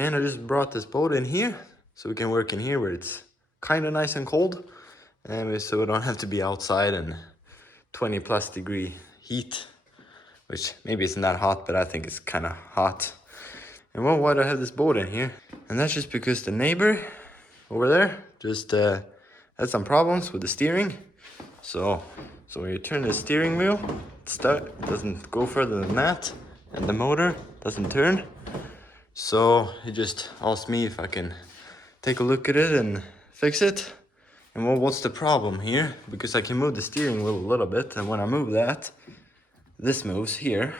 And I just brought this boat in here so we can work in here where it's kind of nice and cold. And so we don't have to be outside in 20+ degree heat, which maybe it's not hot, but I think it's kind of hot. And well, why do I have this boat in here? And that's just because the neighbor over there just had some problems with the steering. So when you turn the steering wheel, it doesn't go further than that, and the motor doesn't turn. So he just asked me if I can take a look at it and fix it. And well, what's the problem here? Because I can move the steering wheel a little bit, and when I move that, this moves here.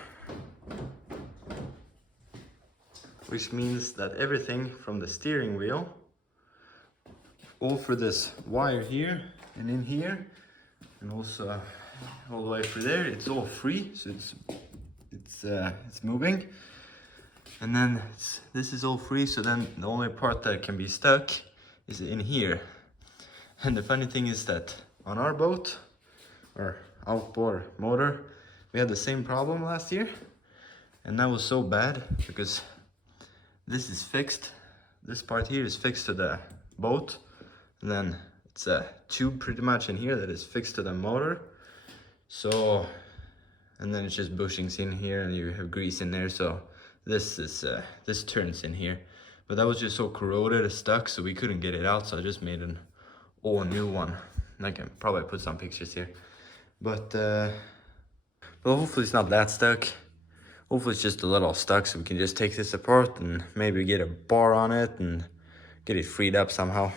Which means that everything from the steering wheel, all through this wire here and in here, and also all the way through there, it's all free, so it's moving. And then this is all free, so then the only part that can be stuck is in here. And the funny thing is that on our boat, or Outboard Motor, we had the same problem last year, and that was so bad because this is fixed. This part here is fixed to the boat, and then it's a tube pretty much in here that is fixed to the motor. So, and then it's just bushings in here, and you have grease in there. So this turns in here, but that was just so corroded and stuck, so we couldn't get it out. So I just made an all new one. And I can probably put some pictures here, but hopefully it's not that stuck. Hopefully it's just a little stuck, so we can just take this apart and maybe get a bar on it and get it freed up somehow.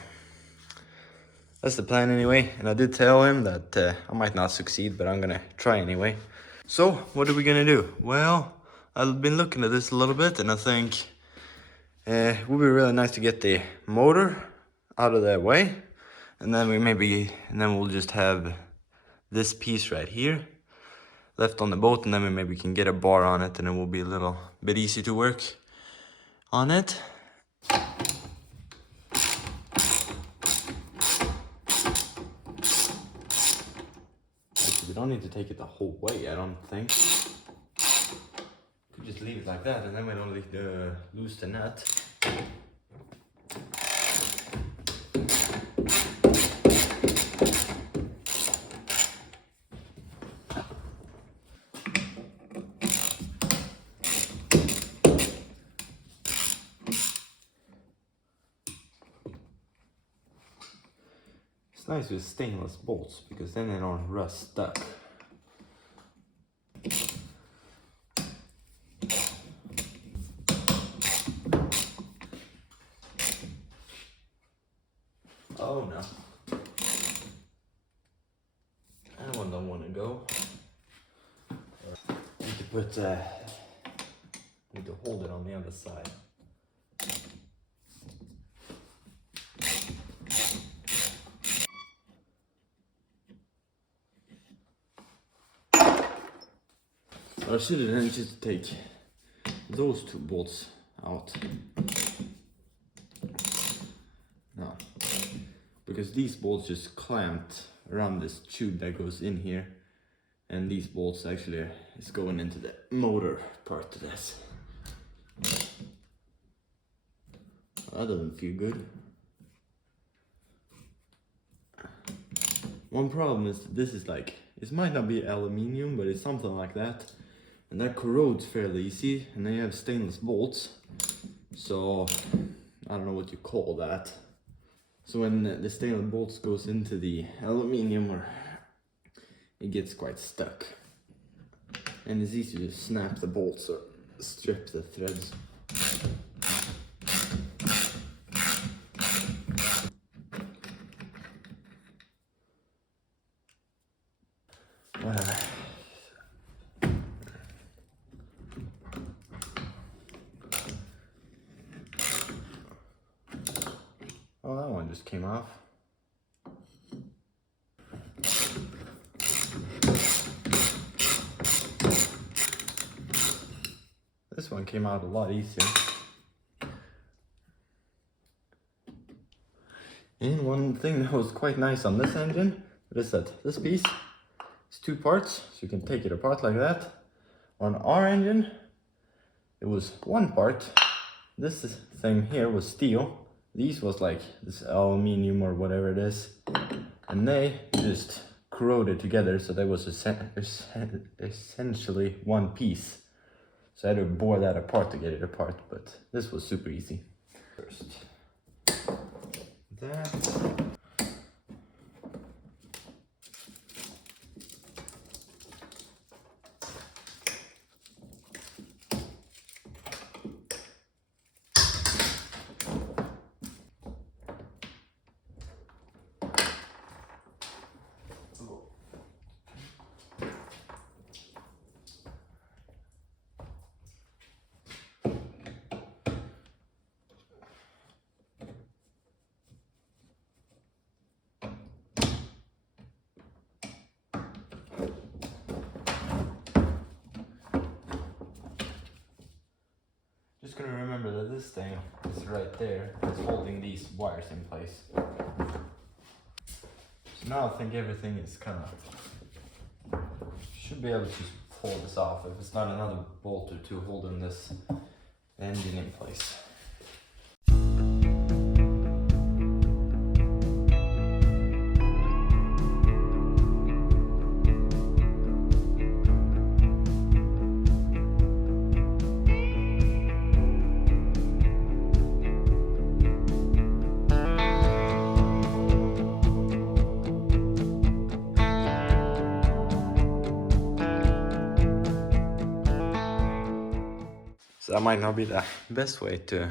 That's the plan anyway, and I did tell him that I might not succeed, but I'm gonna try anyway. So, what are we gonna do? Well, I've been looking at this a little bit, and I think it would be really nice to get the motor out of the way, and then we'll just have this piece right here left on the boat, and then we maybe can get a bar on it, and it will be a little bit easy to work on it. Actually, we don't need to take it the whole way, I don't think. We just leave it like that, and then we don't lose the nut. It's nice with stainless bolts because then they don't rust stuck. Oh no. That one don't want to go. Need to hold it on the other side. I should have then just take those two bolts out. No, because these bolts just clamped around this tube that goes in here, and these bolts actually is going into the motor part of this. That doesn't feel good. One problem is that this is like, it might not be aluminium, but it's something like that. And that corrodes fairly easy, and they have stainless bolts. So, I don't know what you call that. So when the stainless bolts goes into the aluminium, it gets quite stuck. And it's easy to snap the bolts or strip the threads. Whatever. Oh, that one just came off. This one came out a lot easier. And one thing that was quite nice on this engine is that this piece is two parts, so you can take it apart like that. On our engine, it was one part, This thing here was steel. These was like this aluminium or whatever it is. And they just corroded together, so that was essentially one piece. So I had to bore that apart to get it apart, but this was super easy. First, that. Just gonna remember that this thing is right there. It's holding these wires in place. So now I think everything is kind of... Should be able to pull this off if it's not another bolt or two holding this engine in place. So that might not be the best way to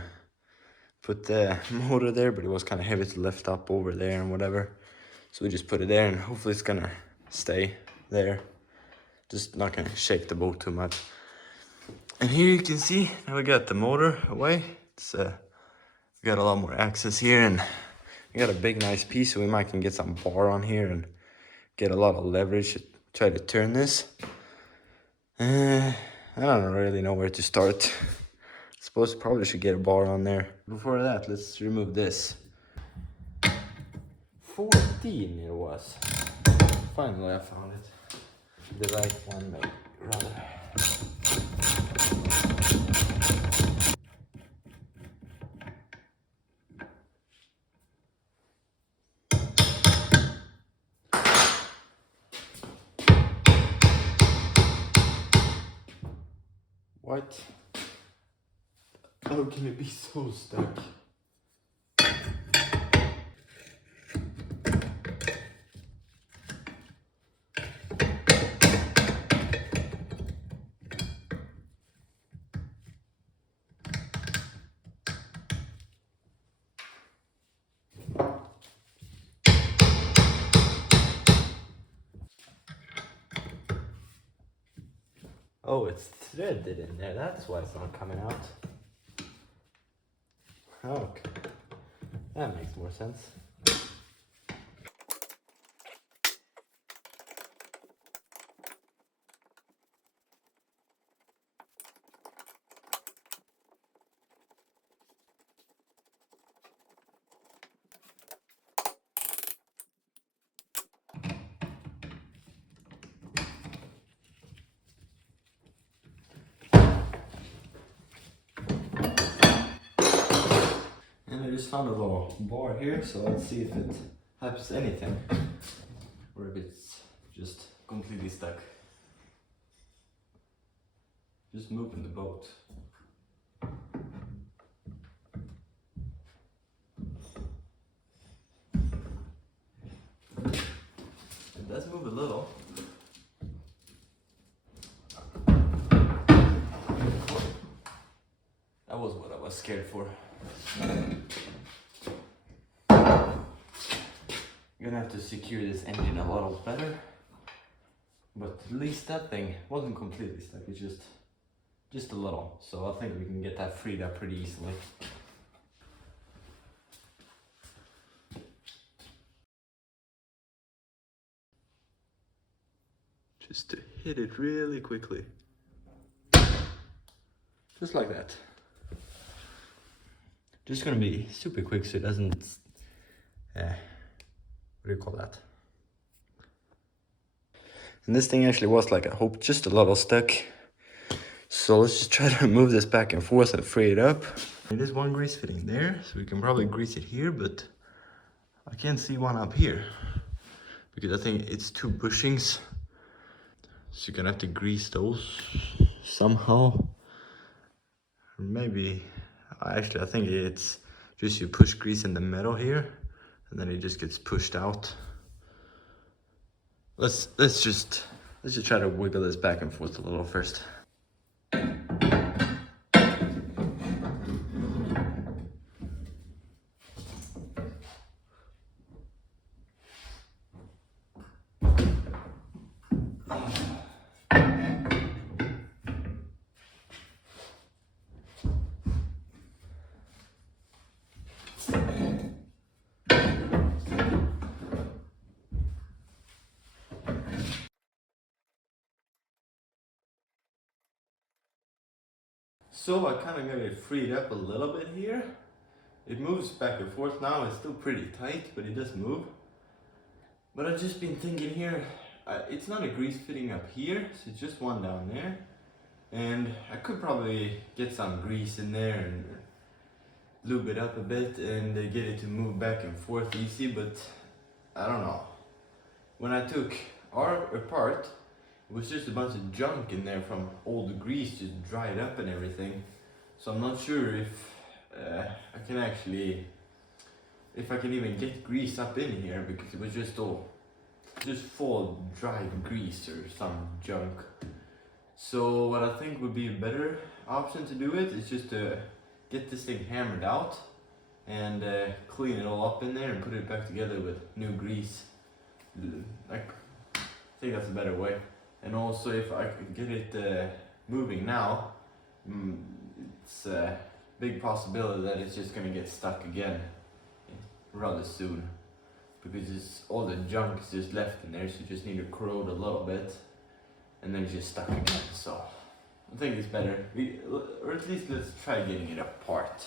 put the motor there, but it was kind of heavy to lift up over there and whatever. So we just put it there and hopefully it's gonna stay there. Just not gonna shake the boat too much. And here you can see, now we got the motor away. It's we got a lot more access here and we got a big nice piece, so we might can get some bar on here and get a lot of leverage to try to turn this. I don't really know where to start. Suppose probably should get a bar on there. Before that, let's remove this. 14 it was. Finally I found it. The right one, maybe, rather. What? How can it be so stuck? Oh, it's threaded in there. That's why it's not coming out. Okay, that makes more sense. And I just found a little bar here, so let's see if it helps anything, or if it's just completely stuck. Just moving the boat. It does move a little. That was what I was scared for. I'm gonna have to secure this engine a little better, but at least that thing wasn't completely stuck. It's just a little, so I think we can get that freed up pretty easily. Just to hit it really quickly, just like that. Just gonna be super quick so it doesn't, what do you call that? And this thing actually was, like, I hope, just a little stuck. So let's just try to move this back and forth and free it up. It is one grease fitting there, so we can probably grease it here, but I can't see one up here because I think it's 2 bushings. So you're gonna have to grease those somehow. Maybe, actually I think it's just you push grease in the middle here and then it just gets pushed out. Let's just try to wiggle this back and forth a little first. So I kind of got it freed up a little bit here. It moves back and forth now. It's still pretty tight, but it does move. But I've just been thinking here, it's not a grease fitting up here, so it's just one down there. And I could probably get some grease in there and lube it up a bit and get it to move back and forth easy, but I don't know. When I took our apart, it was just a bunch of junk in there from old grease just dried up and everything. So I'm not sure if I can actually, if I can even get grease up in here, because it was just full of dried grease or some junk. So what I think would be a better option to do it is just to get this thing hammered out and clean it all up in there and put it back together with new grease. I think that's a better way. And also, if I could get it moving now, it's a big possibility that it's just gonna get stuck again rather soon, because all the junk is just left in there, so you just need to corrode a little bit and then it's just stuck again. So I think it's better, or at least let's try getting it apart.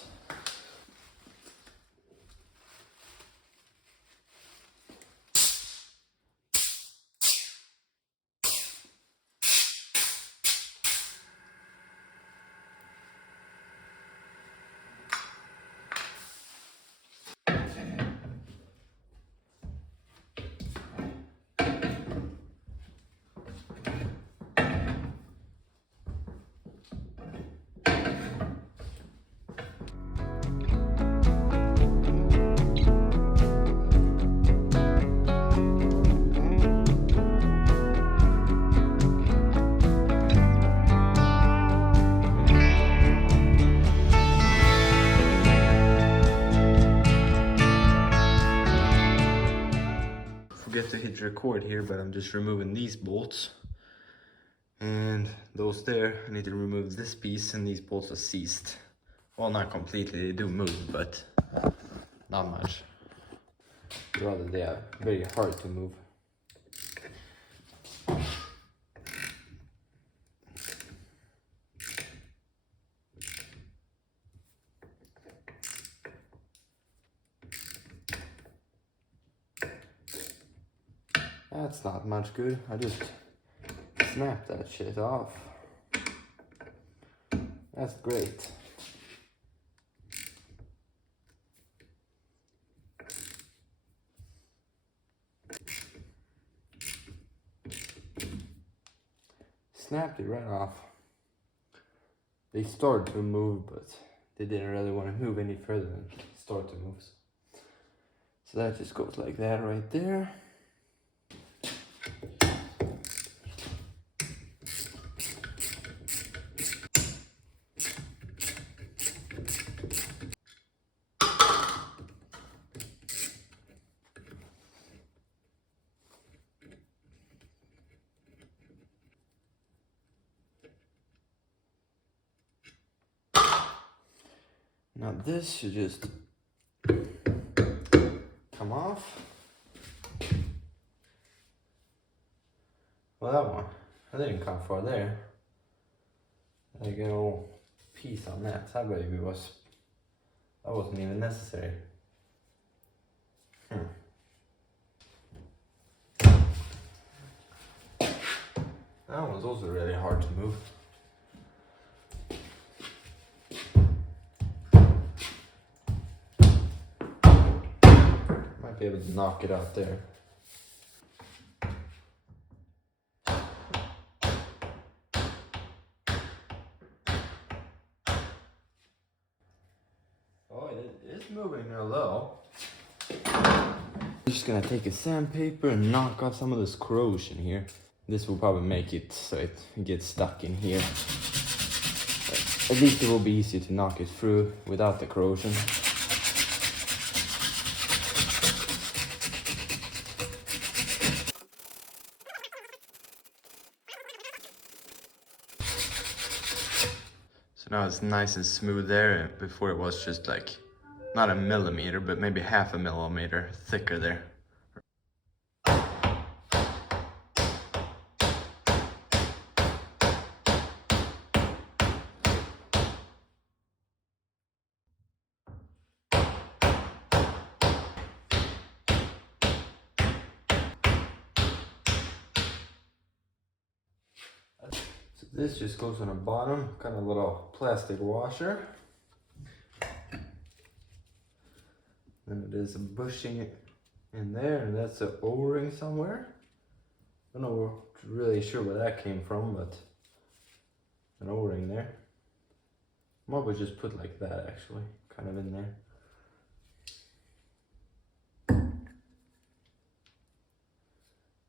Forget to hit record here, but I'm just removing these bolts and those there. I need to remove this piece, and these bolts are seized. Well, not completely, they do move, but not much. Rather, they are very hard to move. That's not much good. I just snapped that shit off. That's great. Snapped it right off. They started to move, but they didn't really want to move any further than start to move. So that just goes like that right there. Now this should just come off. Well, that didn't come far there. I get a little piece on that. That baby that wasn't even necessary. That one's also really hard to move. Might be able to knock it out there. Oh, it is moving a little. I'm just gonna take a sandpaper and knock off some of this corrosion here. This will probably make it so it gets stuck in here. But at least it will be easier to knock it through without the corrosion. So now it's nice and smooth there. Before it was just like, not a millimeter, but maybe half a millimeter thicker there. So this just goes on the bottom, kind of a little plastic washer. Then it is a bushing in there, and that's an O-ring somewhere. I don't know really sure where that came from, but an O-ring there. I would just put like that actually, kind of in there.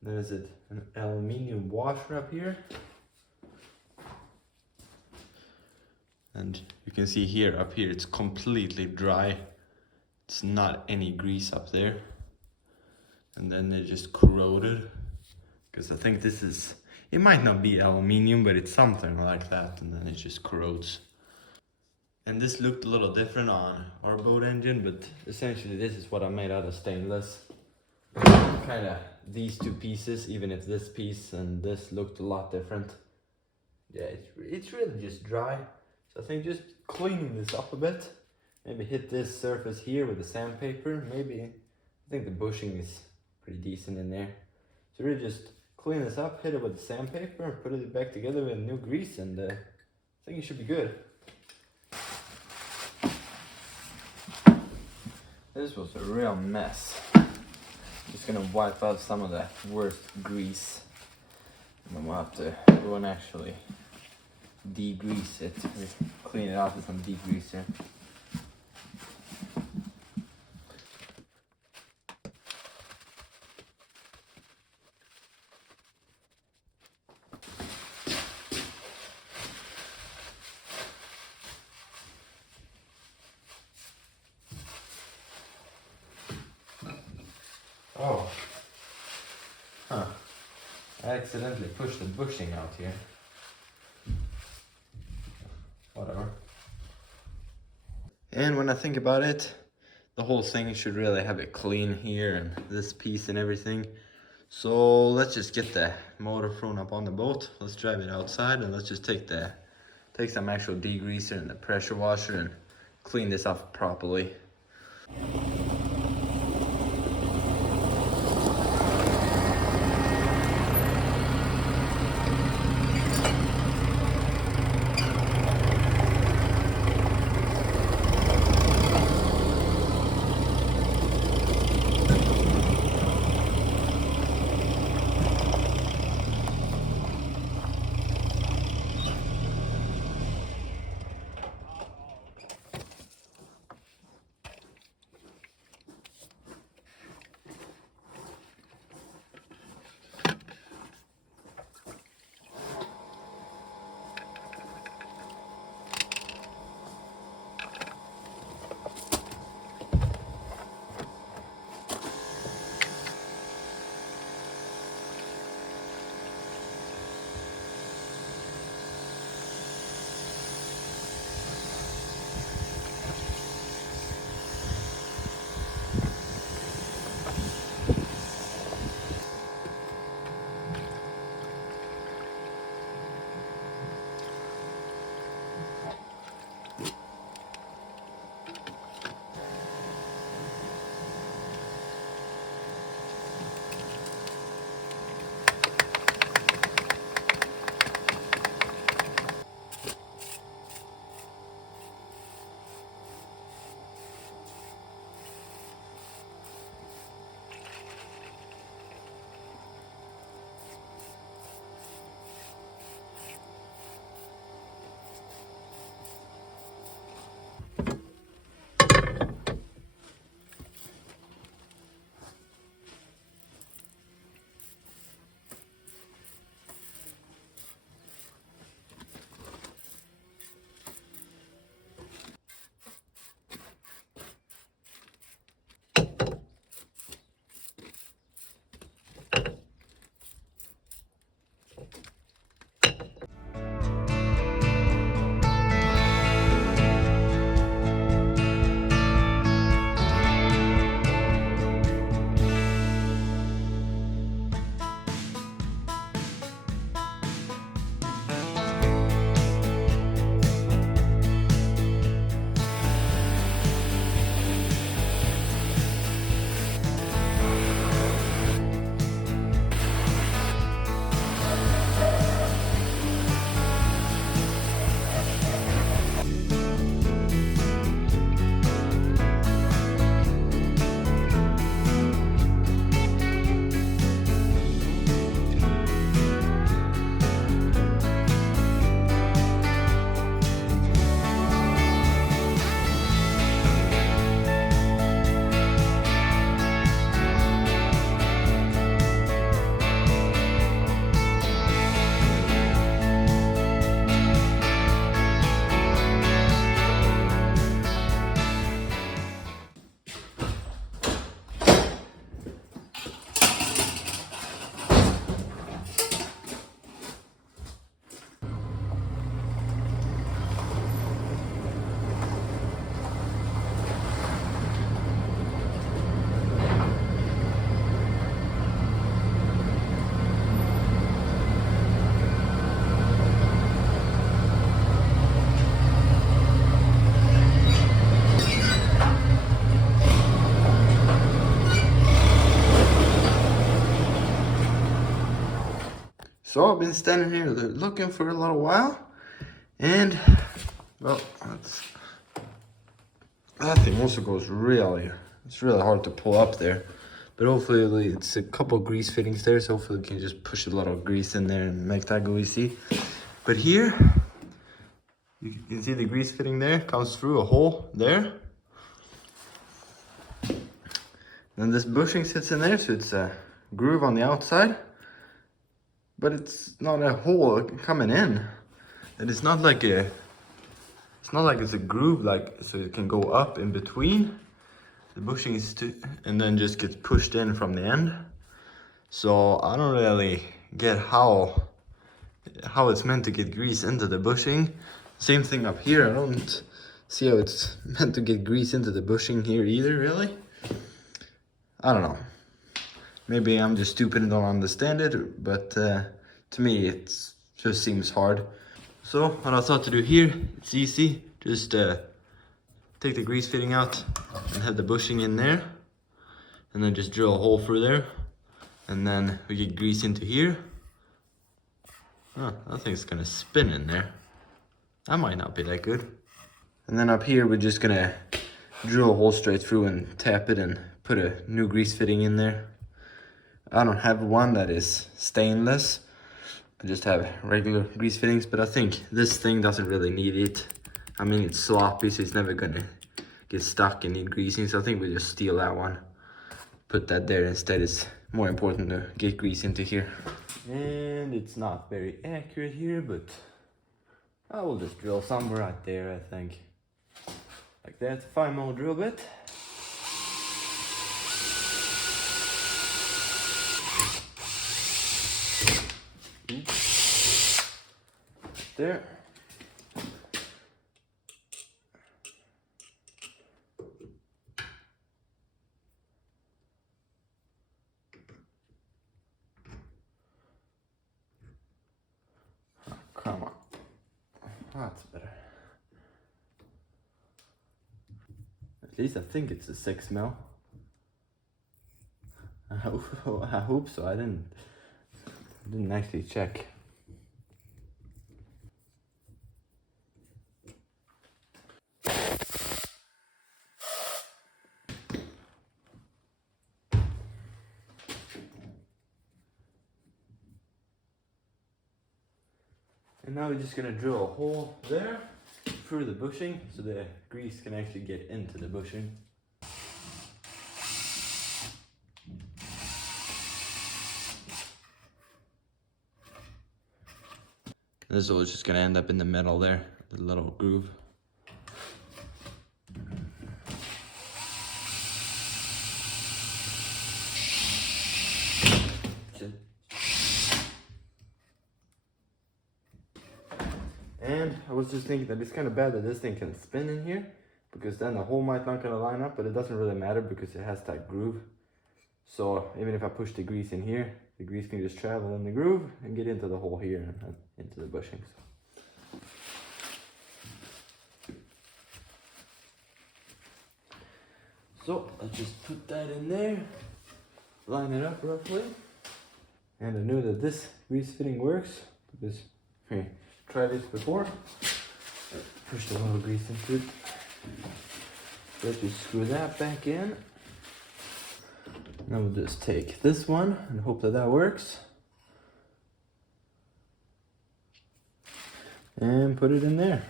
Then is it an aluminium washer up here. And you can see here, up here, it's completely dry. It's not any grease up there. And then they just corroded. Because I think this is, it might not be aluminium, but it's something like that. And then it just corrodes. And this looked a little different on our boat engine, but essentially this is what I made out of stainless. Kind of these two pieces, even if this piece and this looked a lot different. Yeah, it's really just dry. So I think just cleaning this up a bit. Maybe hit this surface here with the sandpaper. Maybe, I think the bushing is pretty decent in there. So really just clean this up, hit it with the sandpaper, put it back together with new grease, and I think it should be good. This was a real mess. Just gonna wipe out some of the worst grease. And then we'll have to go and actually degrease it. Clean it off with some degreaser. Oh, huh, I accidentally pushed the bushing out here. Whatever. And when I think about it, the whole thing should really have it clean here and this piece and everything. So let's just get the motor thrown up on the boat. Let's drive it outside and let's just take some actual degreaser and the pressure washer and clean this up properly. So I've been standing here looking for a little while, and well, that thing also goes it's really hard to pull up there. But hopefully it's a couple grease fittings there, so hopefully we can just push a lot of grease in there and make that go easy. But here, you can see the grease fitting there, comes through a hole there. Then this bushing sits in there, so it's a groove on the outside. But it's not a hole coming in. And it's not like it's a groove, like, so it can go up in between. The bushing is and then just gets pushed in from the end. So I don't really get how it's meant to get grease into the bushing. Same thing up here. I don't see how it's meant to get grease into the bushing here either, really. I don't know. Maybe I'm just stupid and don't understand it, but to me it just seems hard. So what I thought to do here, it's easy. Just take the grease fitting out and have the bushing in there, and then just drill a hole through there, and then we get grease into here. Oh, that thing's gonna spin in there. That might not be that good. And then up here we're just gonna drill a hole straight through and tap it and put a new grease fitting in there. I don't have one that is stainless. I just have regular grease fittings, but I think this thing doesn't really need it. I mean, it's sloppy, so it's never gonna get stuck and need greasing, so I think we just steal that one. Put that there instead. It's more important to get grease into here. And it's not very accurate here, but I will just drill somewhere right there, I think. Like that, 5mm drill bit. There. Oh, come on. That's better. At least I think it's a 6mm. I hope so. I didn't actually check. And now we're just gonna drill a hole there through the bushing so the grease can actually get into the bushing. This hole is just gonna end up in the middle there, the little groove. And I was just thinking that it's kind of bad that this thing can spin in here, because then the hole might not gonna line up, but it doesn't really matter because it has that groove. So even if I push the grease in here, the grease can just travel in the groove and get into the hole here and into the bushings. So let's just put that in there, line it up roughly. And I knew that this grease fitting works because we tried this before. Pushed a little grease into it. Let's just screw that back in. Now we'll just take this one and hope that that works. And put it in there.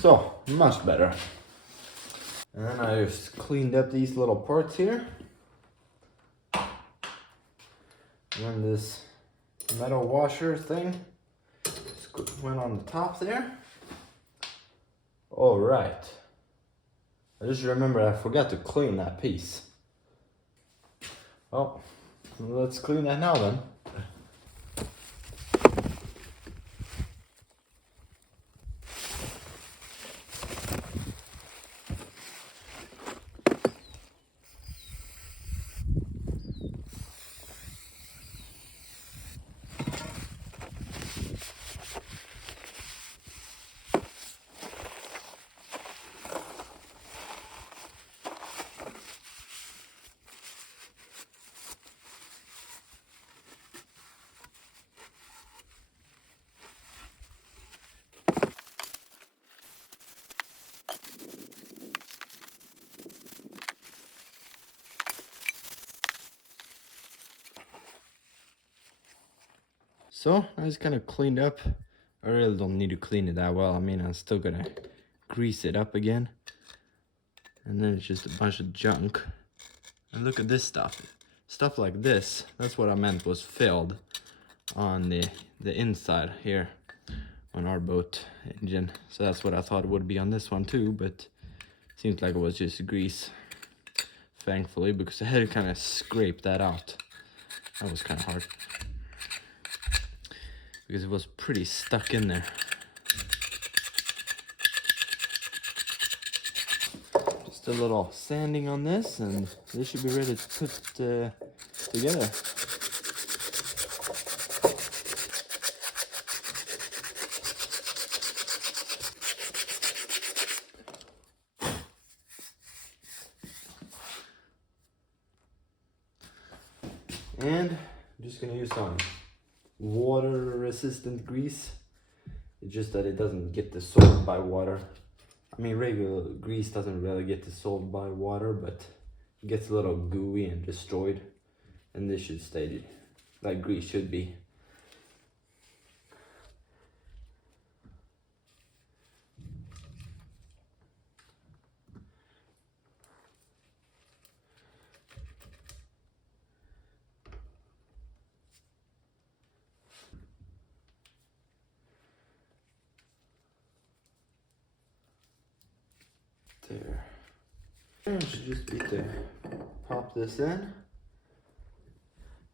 So, much better. And then I just cleaned up these little parts here. And then this metal washer thing went on the top there. All right. I just remembered I forgot to clean that piece. Well, let's clean that now then. So I just kind of cleaned up. I really don't need to clean it that well. I mean, I'm still gonna grease it up again. And then it's just a bunch of junk. And look at this stuff. Stuff like this, that's what I meant was filled on the inside here on our boat engine. So that's what I thought it would be on this one too, but seems like it was just grease. Thankfully, because I had to kind of scrape that out. That was kind of hard. Because it was pretty stuck in there. Just a little sanding on this and this should be ready to put together. And I'm just gonna use some water resistant grease. It's just that it doesn't get dissolved by water. I mean, regular grease doesn't really get dissolved by water, but it gets a little gooey and destroyed. And this should stay like grease should be. There. It should just be to pop this in.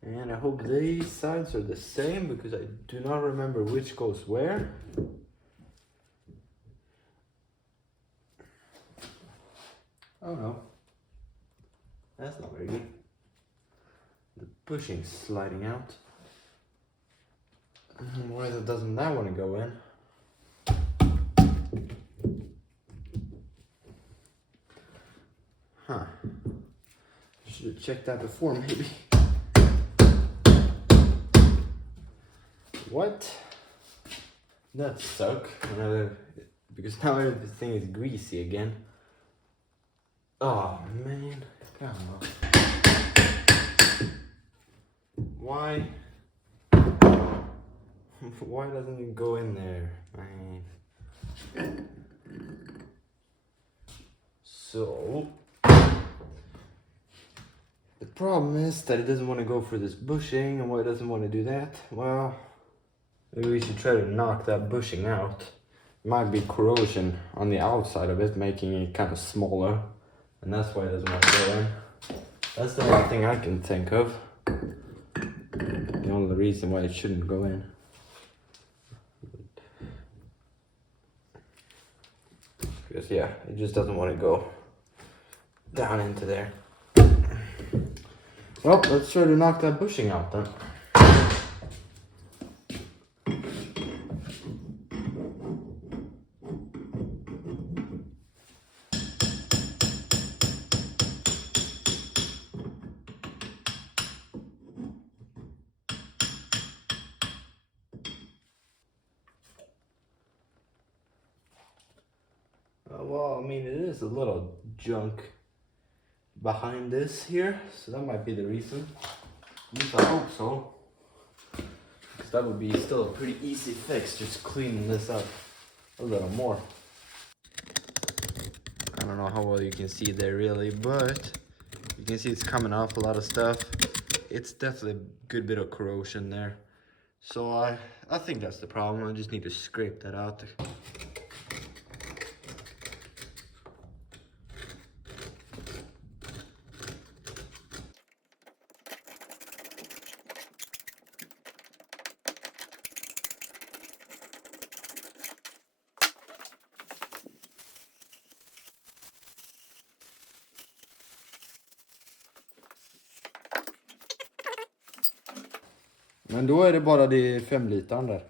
And I hope these sides are the same because I do not remember which goes where. Oh no. That's not very good. The bushing's sliding out. Why doesn't that want to go in? Huh. Should have checked that before, maybe. What? That suck. Because now everything is greasy again. Oh man. Come on. Why? Why doesn't it go in there? So the problem is that it doesn't want to go for this bushing, and why it doesn't want to do that? Well, maybe we should try to knock that bushing out. It might be corrosion on the outside of it, making it kind of smaller, and that's why it doesn't want to go in. That's the only thing I can think of. The only reason why it shouldn't go in. Because yeah, it just doesn't want to go down into there. Well, let's try to knock that bushing out then. Well, I mean, it is a little junk behind this here, so that might be the reason. At least I hope so. Because that would be still a pretty easy fix, just cleaning this up a little more. I don't know how well you can see there really, but you can see it's coming off a lot of stuff. It's definitely a good bit of corrosion there. So I think that's the problem. I just need to scrape that out. Men då är det bara det 5-litern där.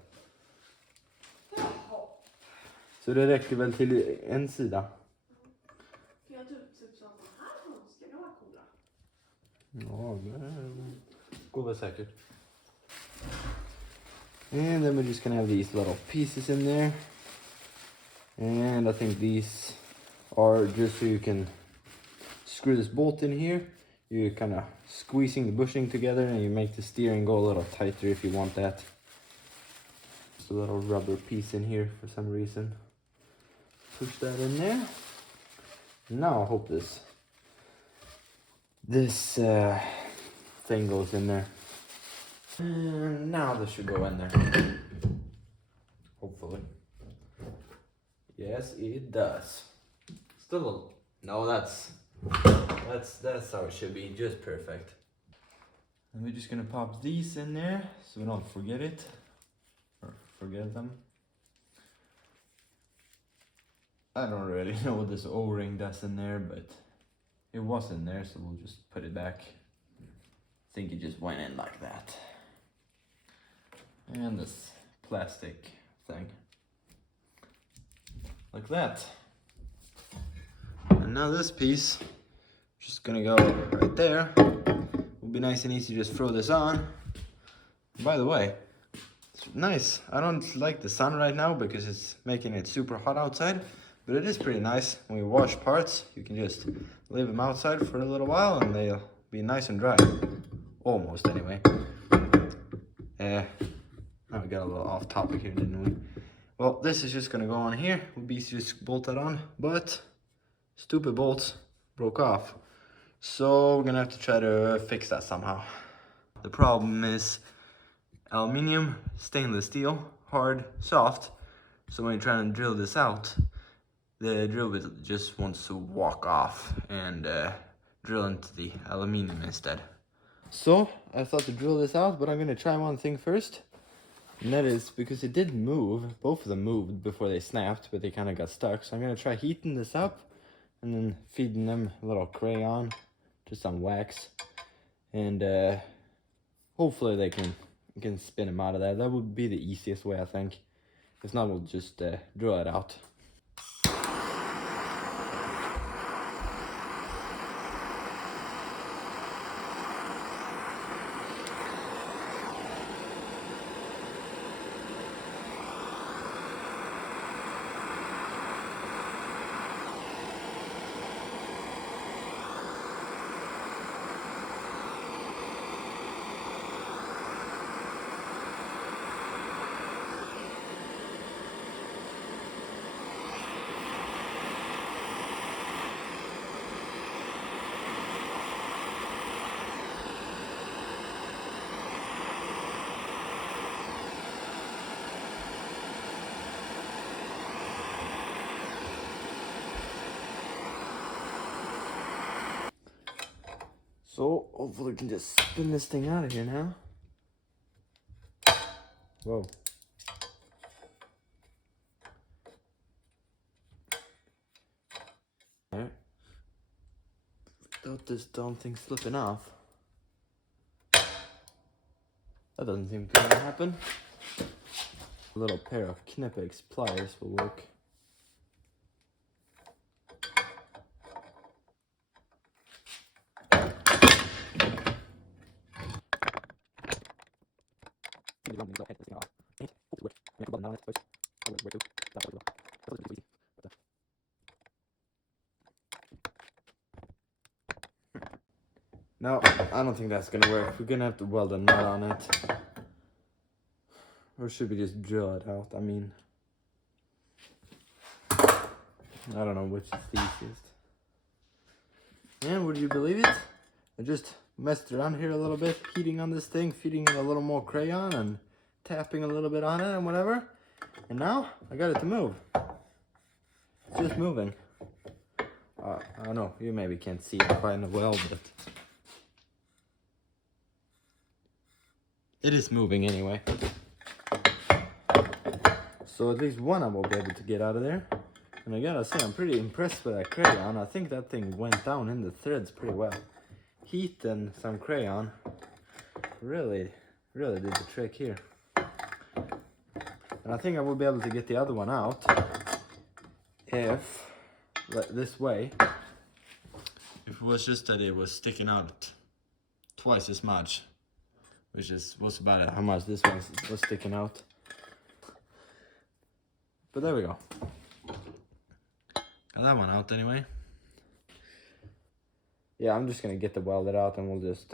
Jaha. Så det räcker väl till en sida. För jag typ så att de här handskarna var coola. Ja, det går väl säkert. And then we're just gonna have these little pieces in there. And I think these are just so you can screw this bolt in here. You're kind of squeezing the bushing together and you make the steering go a little tighter if you want that. Just a little rubber piece in here for some reason. Push that in there. Now I hope this thing goes in there. And now this should go in there. Hopefully. Yes, it does. Still a little. No, that's how it should be. Just perfect. And we're just gonna pop these in there so we don't forget it or forget them. I don't really know what this O-ring does in there, but it was in there, so we'll just put it back. I think it just went in like that. And this plastic thing. Like that. And now this piece, just gonna go right there. Will be nice and easy to just throw this on. By the way, it's nice. I don't like the sun right now because it's making it super hot outside. But it is pretty nice when you wash parts. You can just leave them outside for a little while and they'll be nice and dry. Almost, anyway. Oh, we got a little off topic here, didn't we? Well, this is just gonna go on here. Would be easy to just bolt that on, but stupid bolts broke off. So we're gonna have to try to fix that somehow. The problem is aluminium, stainless steel, hard, soft. So when you're trying to drill this out, the drill bit just wants to walk off and drill into the aluminium instead. So I thought to drill this out, but I'm gonna try one thing first. And that is because it did move, both of them moved before they snapped, but they kind of got stuck. So I'm gonna try heating this up and then feeding them a little crayon, just some wax. And hopefully they can spin them out of there. That would be the easiest way, I think. If not, we'll just drill it out. So hopefully we can just spin this thing out of here now. Whoa. Alright. Without this dumb thing slipping off. That doesn't seem to happen. A little pair of Knipex pliers will work. No, I don't think that's gonna work. We're gonna have to weld a nut on it. Or should we just drill it out? I mean, I don't know which is the easiest. And would you believe it? I just messed around here a little bit, heating on this thing, feeding it a little more crayon and tapping a little bit on it and whatever. And now I got it to move. It's just moving. I don't know, you maybe can't see it quite well, but it is moving anyway. So at least one I will be able to get out of there. And I gotta say, I'm pretty impressed with that crayon. I think that thing went down in the threads pretty well. Heat and some crayon really did the trick here. And I think I will be able to get the other one out if, this way, if it was just that it was sticking out twice as much, which was about how much this one was sticking out. But there we go. Got that one out anyway. Yeah, I'm just gonna get the welded out and we'll just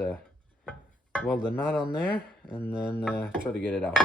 weld the nut on there and then try to get it out.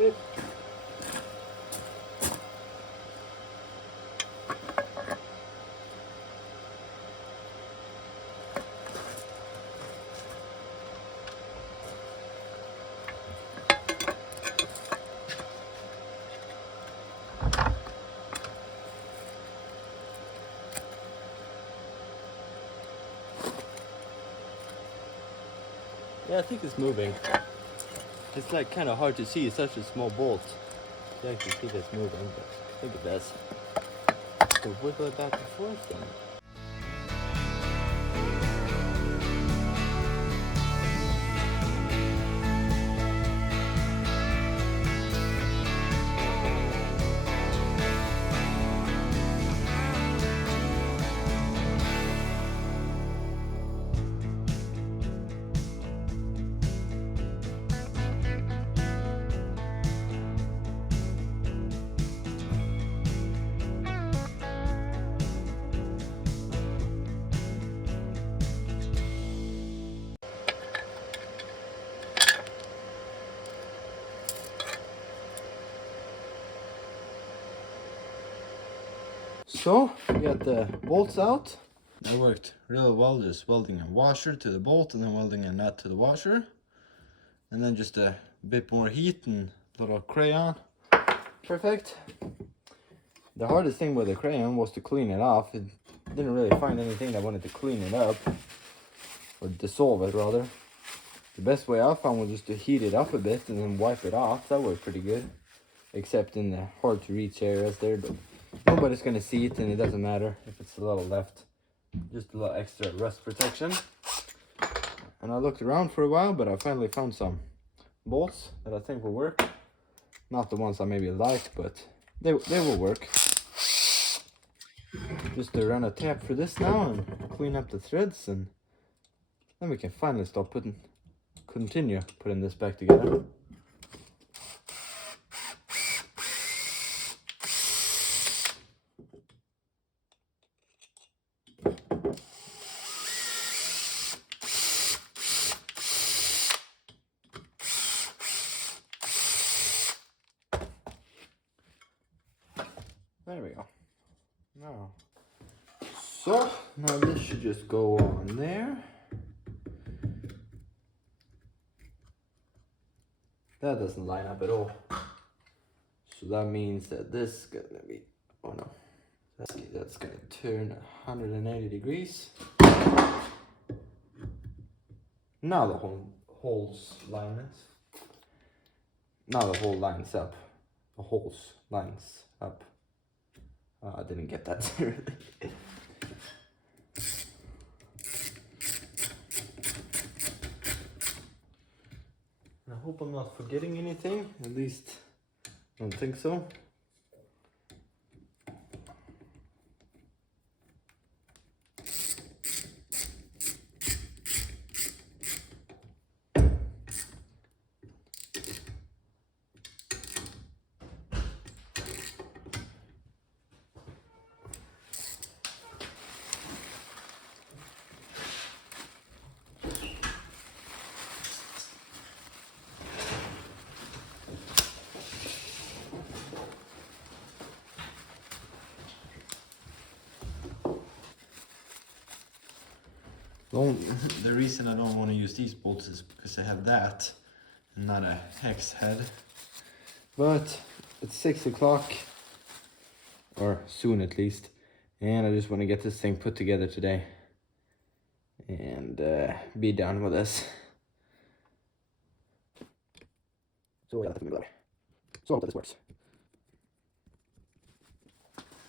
it. Yeah, I think it's moving. It's like kind of hard to see, it's such a small bolt. You actually see this moving, but I think it does. So wiggle it back and forth then. So, we got the bolts out. It worked really well, just welding a washer to the bolt and then welding a nut to the washer. And then just a bit more heat and a little crayon. Perfect. The hardest thing with the crayon was to clean it off. It didn't really find anything that wanted to clean it up, or dissolve it rather. The best way I found was just to heat it up a bit and then wipe it off. That worked pretty good, except in the hard to reach areas there, but nobody's gonna see it and it doesn't matter if it's a little left. Just a little extra rust protection. And I looked around for a while, but I finally found some bolts that I think will work. Not the ones I maybe like, but they will work. Just to run a tap for this now and clean up the threads, and then we can finally continue putting this back together. There we go. Now this should just go on there. That doesn't line up at all. So that means that this is gonna be, oh no, that's gonna turn 180 degrees. Now the holes line it. Now the whole lines up. The holes lines up. I didn't get that really. I hope I'm not forgetting anything. At least I don't think so. The reason I don't want to use these bolts is because they have that and not a hex head. But it's 6 o'clock, or soon at least, and I just want to get this thing put together today and be done with this. So yeah, so I hope that this works.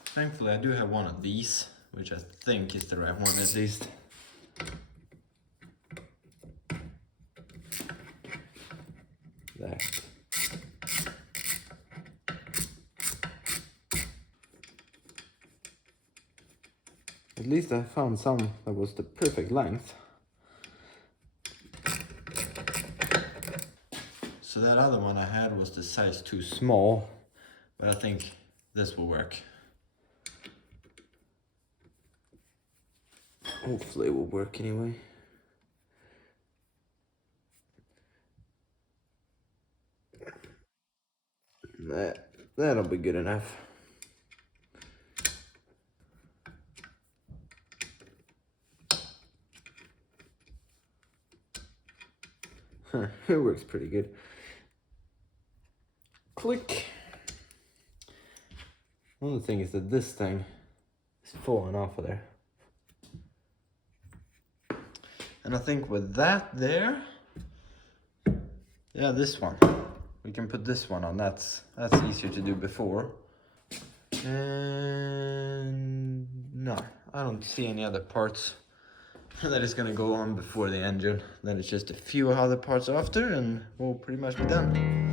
Thankfully I do have one of these, which I think is the right one at least. There. At least I found some that was the perfect length. So that other one I had was the size too small, but I think this will work. Hopefully it will work anyway. That'll be good enough. It works pretty good. Click. One thing is that this thing is falling off of there. And I think with that there, yeah, this one. We can put this one on. That's easier to do before. And no, I don't see any other parts that is gonna go on before the engine. Then it's just a few other parts after and we'll pretty much be done.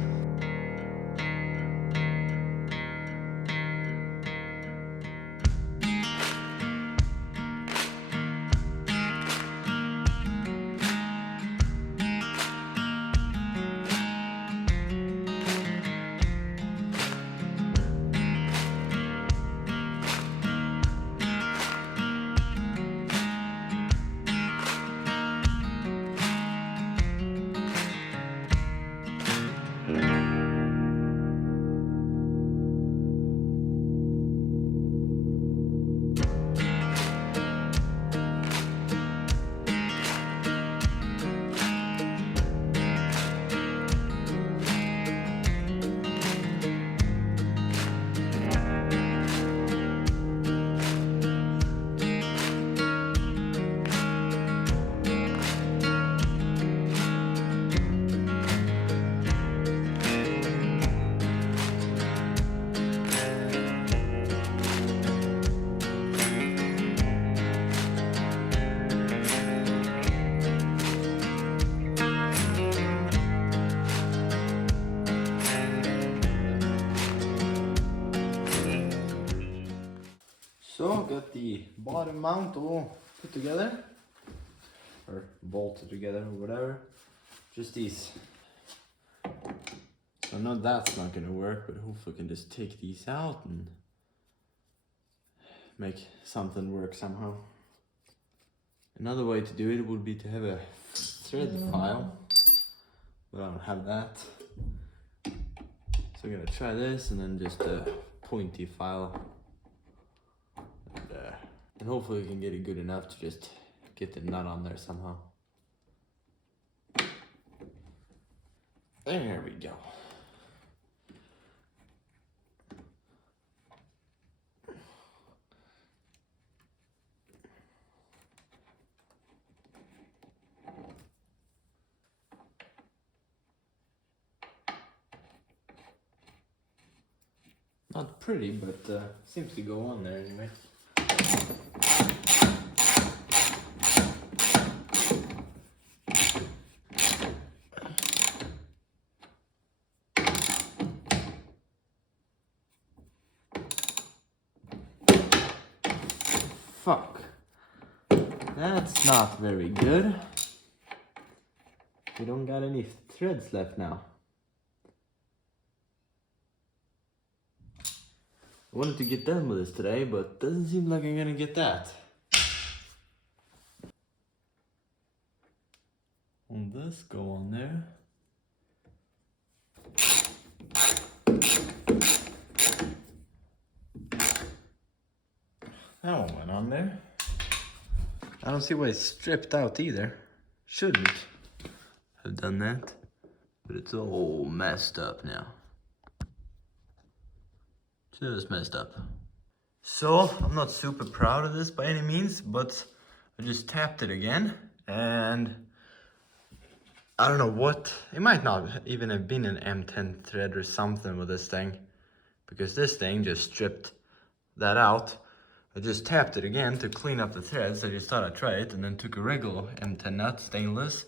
So got the bottom mount all put together, or bolted together or whatever. Just these. So I know that's not gonna work, but hopefully I can just take these out and make something work somehow. Another way to do it would be to have a thread file, but I don't have that. So I'm gonna try this and then just a pointy file. And hopefully we can get it good enough to just get the nut on there somehow. There we go. Not pretty, but seems to go on there anyway. Fuck. That's not very good. We don't got any threads left now. I wanted to get done with this today, but doesn't seem like I'm gonna get that. Will this go on there? That one went on there. I don't see why it's stripped out either. Shouldn't have done that, but it's all messed up now. Just messed up. So I'm not super proud of this by any means, but I just tapped it again, and I don't know what, it might not even have been an M10 thread or something with this thing, because this thing just stripped that out. I just tapped it again to clean up the threads. I just thought I'd try it, and then took a regular M10 nut, stainless,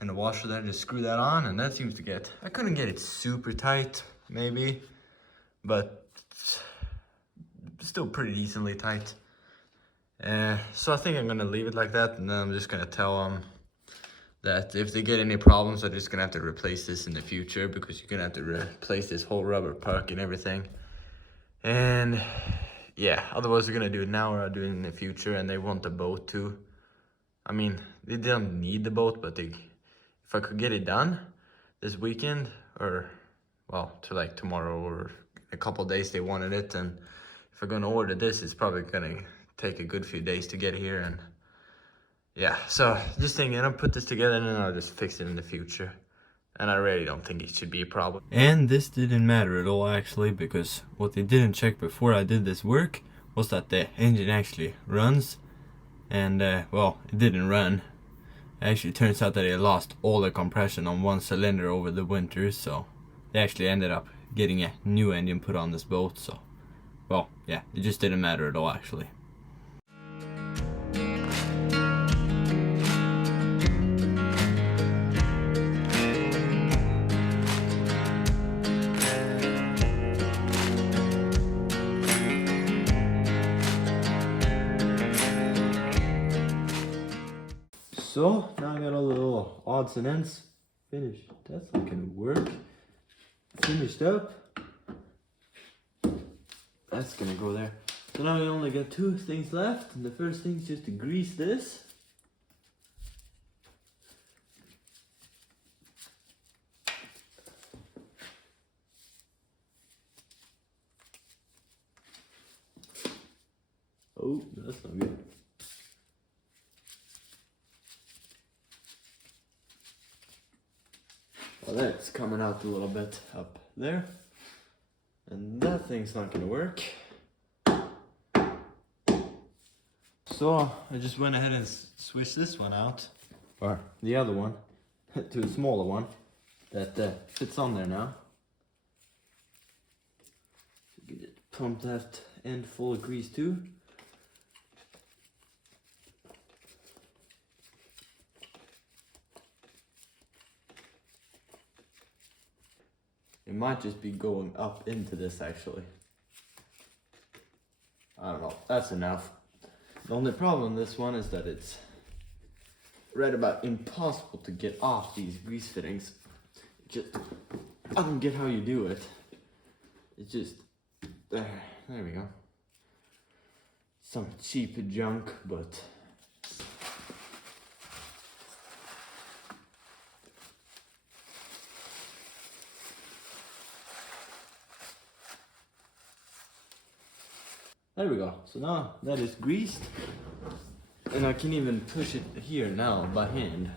and the washer there, just screw that on, and that seems to get, I couldn't get it super tight, maybe, but still pretty decently tight. So I think I'm gonna leave it like that, and then I'm just gonna tell them that if they get any problems, they're just gonna have to replace this in the future, because you're gonna have to replace this whole rubber puck and everything. And yeah, otherwise they're gonna do it now or I'll do it in the future, and they want the boat too. I mean, they don't need the boat, but if I could get it done this weekend or well, to like tomorrow or a couple days they wanted it. And if I'm gonna order this, it's probably gonna take a good few days to get here. And yeah, so just thinking I'll put this together and then I'll just fix it in the future. And I really don't think it should be a problem. And this didn't matter at all actually, because what they didn't check before I did this work was that the engine actually runs. And well, it didn't run. Actually, it turns out that it lost all the compression on one cylinder over the winter, so they actually ended up getting a new engine put on this boat. So, well, yeah, it just didn't matter at all actually. So now I got all the little odds and ends finished. That's not gonna work. Finished up. That's gonna go there. So now we only got two things left. And the first thing is just to grease this. Oh, that's not good. Well, that's coming out a little bit up there. And that thing's not gonna work. So I just went ahead and switched this one out, or the other one, to a smaller one that fits on there now. So get it pumped that end full of grease too. It might just be going up into this actually. I don't know, that's enough. The only problem with this one is that it's right about impossible to get off these grease fittings. I don't get how you do it. It's just, there we go. Some cheap junk, but there we go. So now that is greased. And I can even push it here now by hand.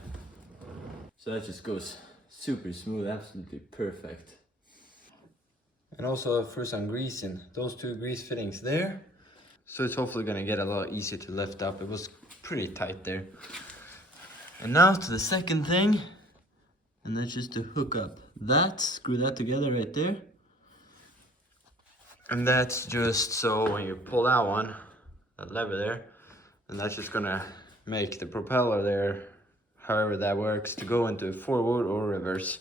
So that just goes super smooth, absolutely perfect. And also for some grease in those two grease fittings there. So it's hopefully gonna get a lot easier to lift up. It was pretty tight there. And now to the second thing. And that's just to hook up that, screw that together right there. And that's just so when you pull that one, that lever there, and that's just gonna make the propeller there, however that works, to go into forward or reverse.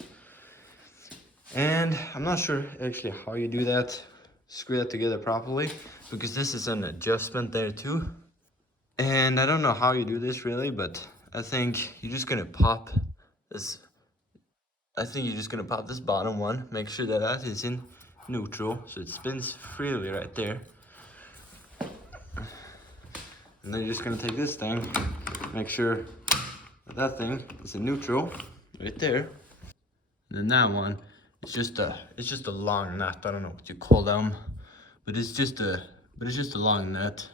And I'm not sure actually how you do that, screw that together properly, because this is an adjustment there too. And I don't know how you do this really, but I think you're just gonna pop this. I think you're just gonna pop this bottom one, make sure that that is in neutral, so it spins freely right there. And then you're just gonna take this thing, make sure that that thing is in neutral right there. And then that one, it's just a long nut. I don't know what you call them, but it's just a long nut.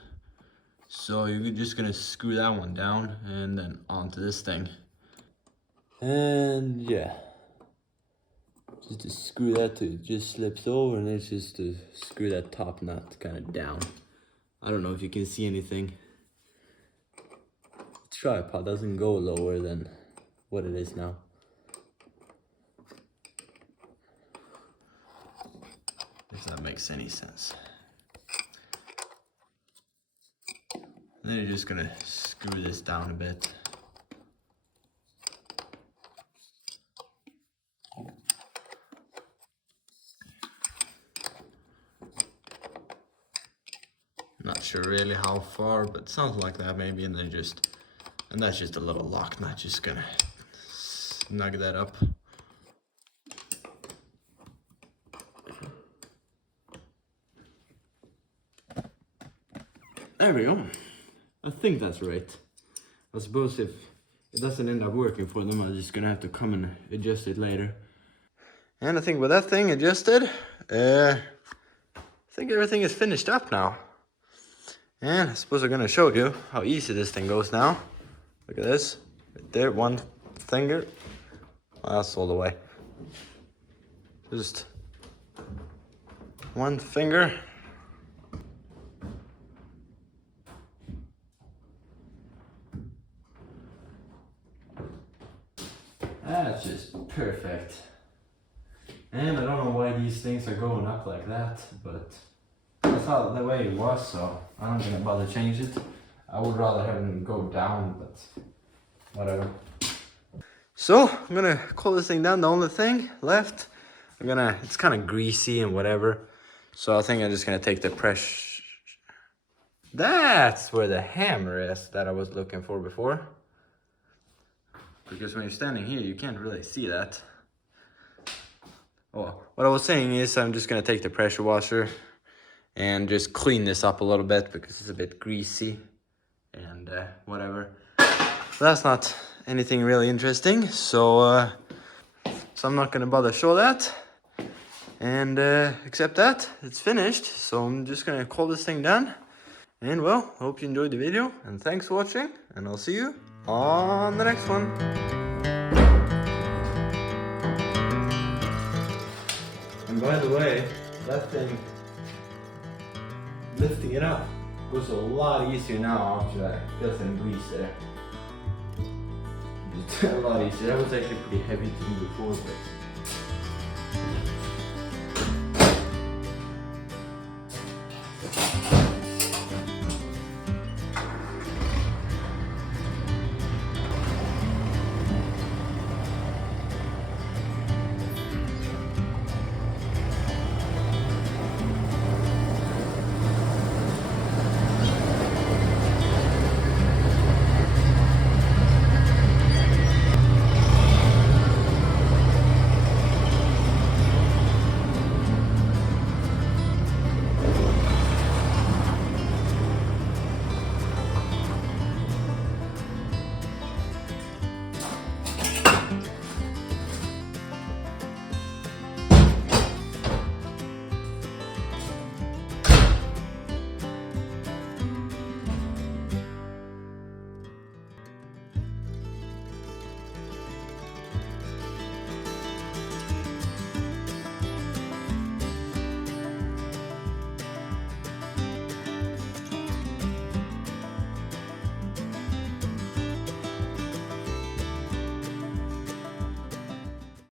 So you're just gonna screw that one down and then onto this thing. And yeah. Just to screw that till it just slips over, and it's just to screw that top nut kind of down. I don't know if you can see anything. The tripod doesn't go lower than what it is now. If that makes any sense. And then you're just gonna screw this down a bit. Not sure really how far, but something like that maybe, and then and that's just a little lock nut, just gonna snug that up. There we go. I think that's right. I suppose if it doesn't end up working for them, I'm just gonna have to come and adjust it later. And I think with that thing adjusted, I think everything is finished up now. And I suppose I'm gonna show you how easy this thing goes now. Look at this, right there, one finger. Well, that's all the way. Just one finger. That's just perfect. And I don't know why these things are going up like that, but that's how the way it was, so I'm not gonna bother change it. I would rather have them go down, but whatever. So I'm gonna cool this thing down. The only thing left, it's kind of greasy and whatever, so I think I'm just gonna take the pressure. That's where the hammer is that I was looking for before. Because when you're standing here, you can't really see that. Oh, what I was saying is I'm just gonna take the pressure washer and just clean this up a little bit because it's a bit greasy and whatever. But that's not anything really interesting, so I'm not gonna bother show that. And except that, it's finished. So I'm just gonna call this thing done. And well, hope you enjoyed the video, and thanks for watching, and I'll see you on the next one. And by the way, that thing, lifting it up goes a lot easier now after that. Feels some grease there. Just a lot easier. That was actually pretty heavy to do before, but